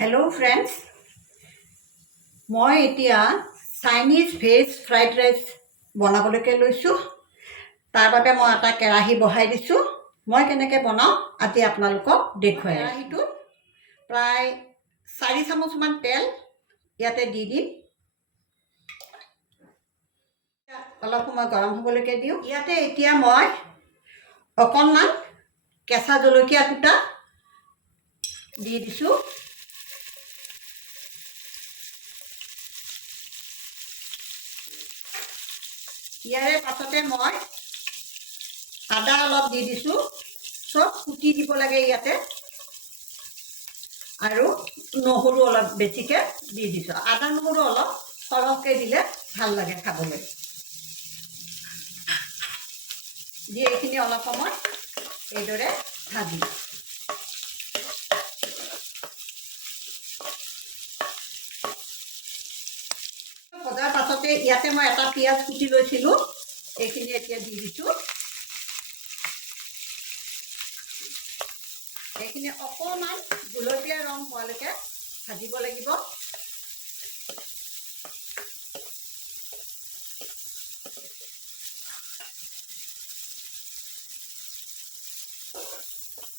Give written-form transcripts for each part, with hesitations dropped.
Hello friends, মই এতিয়া Chinese veg fried rice বনাবলৈকে লৈছোঁ। তাৰ বাবে মই এটা কেৰাহী বহাই দিছোঁ। মই কেনেকৈ বনাওঁ আজি আপোনালোকক দেখুৱাই। কেৰাহীটোত প্ৰায় 4 চামুচমান তেল ইয়াতে দি দিম। অলপ সময় গৰম হ'বলৈকে দিওঁ। ইয়াতে এতিয়া মই অকণমান কেঁচা জলকীয়া কুটা দি দিছোঁ। ইয়াৰে পাছতে মই আদা অলপ দি দিছোঁ। চব কুটি দিব লাগে ইয়াতে, আৰু নহৰু অলপ বেছিকৈ দি দিছোঁ। আদা নহৰু অলপ সৰহকৈ দিলে ভাল লাগে খাবলৈ। দি এইখিনি অলপ সময় এইদৰে ভাজি ভজাৰ পাছতে ইয়াতে মই এটা পিঁয়াজ কুটি লৈছিলোঁ, এইখিনি এতিয়া দি দিছোঁ। এইখিনি অকণমান গুলপীয়া ৰং হোৱালৈকে ভাজিব লাগিব।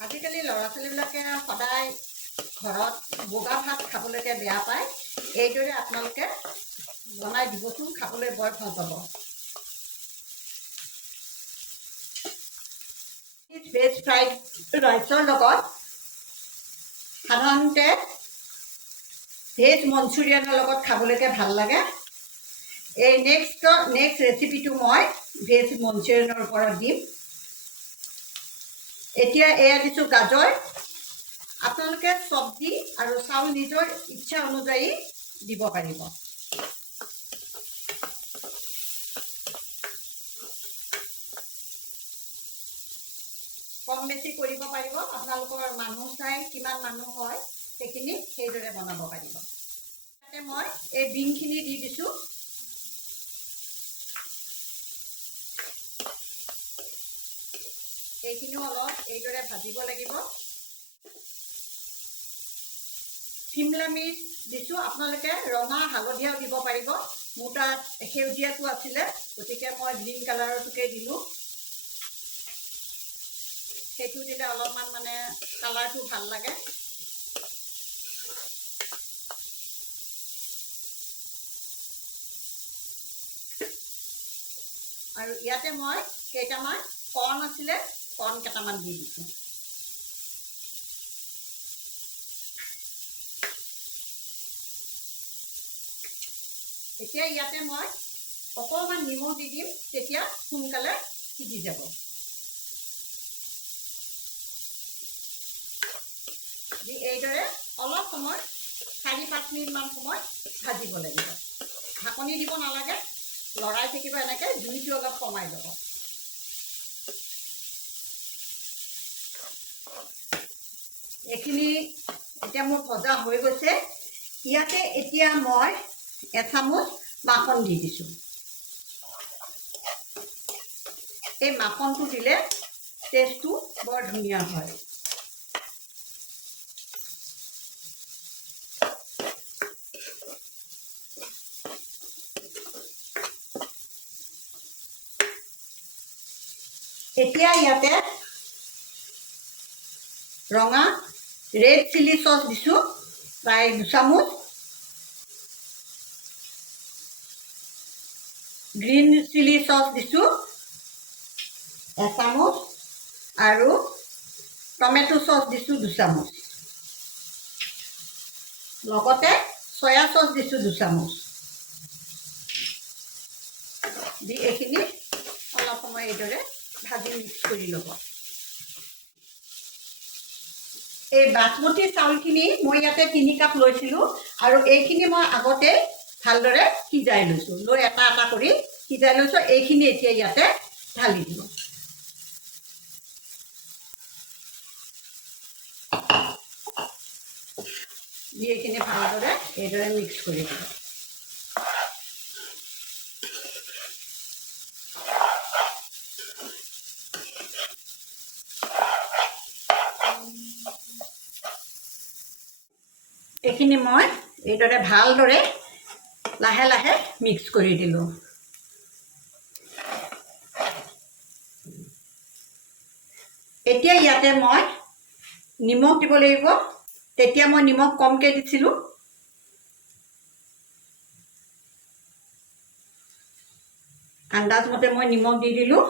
আজিকালি ল'ৰা ছোৱালীবিলাকে সদায় ঘৰত বগা ভাত খাবলৈকে বেয়া পায়। এইদৰে আপোনালোকে বনাই দিবচোন, খাবলৈ বৰ ভাল পাব। ভেজ ফ্ৰাইড ৰাইচৰ লগত সাধাৰণতে ভেজ মঞ্চুৰিয়ানৰ লগত খাবলৈকে ভাল লাগে। এই নেক্সট ৰেচিপিটো মই ভেজ মঞ্চুৰিয়ানৰ ওপৰত দিম। এতিয়া এয়া দিছোঁ গাজৰ। আপোনালোকে চব্জি আৰু চাউল নিজৰ ইচ্ছা অনুযায়ী দিব পাৰিব। কম বেছি কৰিব পাৰিব, আপোনালোকৰ মানুহ চাই কিমান মানুহ হয় সেইখিনি সেইদৰে বনাব পাৰিব। তাতে মই এই বিনখিনি দি দিছোঁ। এইখিনিও অলপ এইদৰে ভাজিব লাগিব। শিমলা মিৰ্চ দিছোঁ, আপোনালোকে ৰঙা হালধীয়াও দিব পাৰিব। মোৰ তাত সেউজীয়াটো আছিলে, গতিকে মই গ্ৰীণ কালাৰটোকে দিলোঁ। সেইটো দিলে অলপমান মানে কালাৰটো ভাল লাগে। আৰু ইয়াতে মই কেইটামান কৰ্ণ আছিলে, কৰ্ণ কেইটামান দি দিছোঁ। এতিয়া ইয়াতে মই অকণমান নিমখ দি দিম, তেতিয়া সোনকালে সিজি যাব। দি এইদৰে অলপ সময় 4-5 মিনিটমান সময় ভাজিব লাগিব। ঢাকনি দিব নালাগে, লৰাই থাকিব। এনেকৈ জুইটো অলপ কমাই ল'ব। এইখিনি এতিয়া মোৰ ভজা হৈ গৈছে। ইয়াতে এতিয়া মই এচামুচ মাখন দি দিছোঁ। এই মাখনটো দিলে টেষ্টটো বৰ ধুনীয়া হয়। এতিয়া ইয়াতে ৰঙা ৰেড চিলি চচ দিছোঁ, প্ৰায় 2 চামুচ। গ্ৰীণ চিলি চচ দিছোঁ 1 চামুচ, আৰু টমেটো চচ দিছোঁ 2 চামুচ। লগতে চয়া চচ দিছোঁ 2 চামুচ। দি এইখিনি অলপ সময় এইদৰে ভাজি মিক্স কৰি ল'ব। এই বাসমতি চাউলখিনি মই ইয়াতে 3 কাপ লৈছিলোঁ, আৰু এইখিনি মই আগতে ভালদৰে সিজাই লৈছোঁ। লৈ এটা এটা কৰি সিজাই লৈছোঁ। এইখিনি এতিয়া ইয়াতে ঢালি দিব। দি এইখিনি ভালদৰে এইদৰে মিক্স কৰি দিব। এইখিনি মই এইদৰে ভালদৰে লাহে লাহে মিক্স কৰি দিলোঁ। এতিয়া ইয়াতে মই নিমখ দিব লাগিব। তেতিয়া মই নিমখ কমকৈ দিছিলোঁ। আন্দাজ মতে মই নিমখ দি দিলোঁ।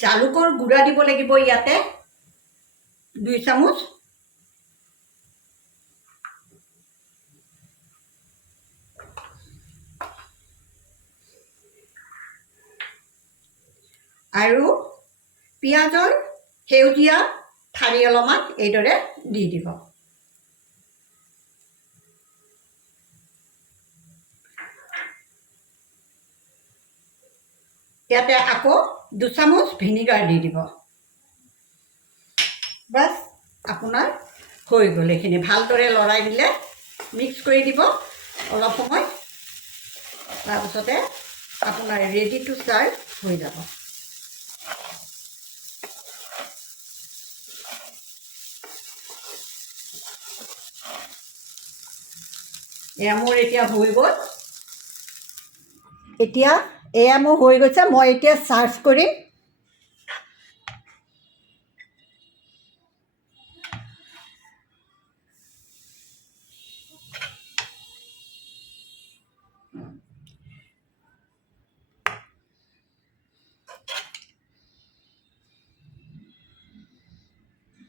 জালুকৰ গুড়া দিব লাগিব ইয়াতে 2 চামুচ। আৰু পিঁয়াজৰ সেউজীয়া ঠাৰি অলপমান এইদৰে দি দিব। ইয়াতে আকৌ 2 চামুচ ভিনেগাৰ দি দিব। বাছ আপোনাৰ হৈ গ'ল। এইখিনি ভালদৰে লৰাই দিলে, মিক্স কৰি দিব অলপ সময়। তাৰপিছতে আপোনাৰ ৰেডি টু চাৰ্ভ হৈ যাব। এয়া মোৰ এতিয়া হৈ গ'ল। এতিয়া এয়া মোৰ হৈ গৈছে। মই এতিয়া চাৰ্ভ কৰিম।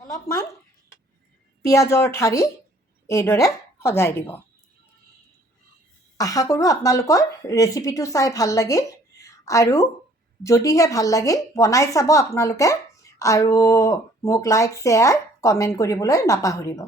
অলপমান পিঁয়াজৰ ঠাৰি এইদৰে সজাই দিব। আশা কৰোঁ আপোনালোকৰ ৰেচিপিটো চাই ভাল লাগিল। আৰু যদিহে ভাল লাগিল, বনাই চাব আপোনালোকে। আৰু মোক লাইক, শ্বেয়াৰ, কমেণ্ট কৰিবলৈ নাপাহৰিব।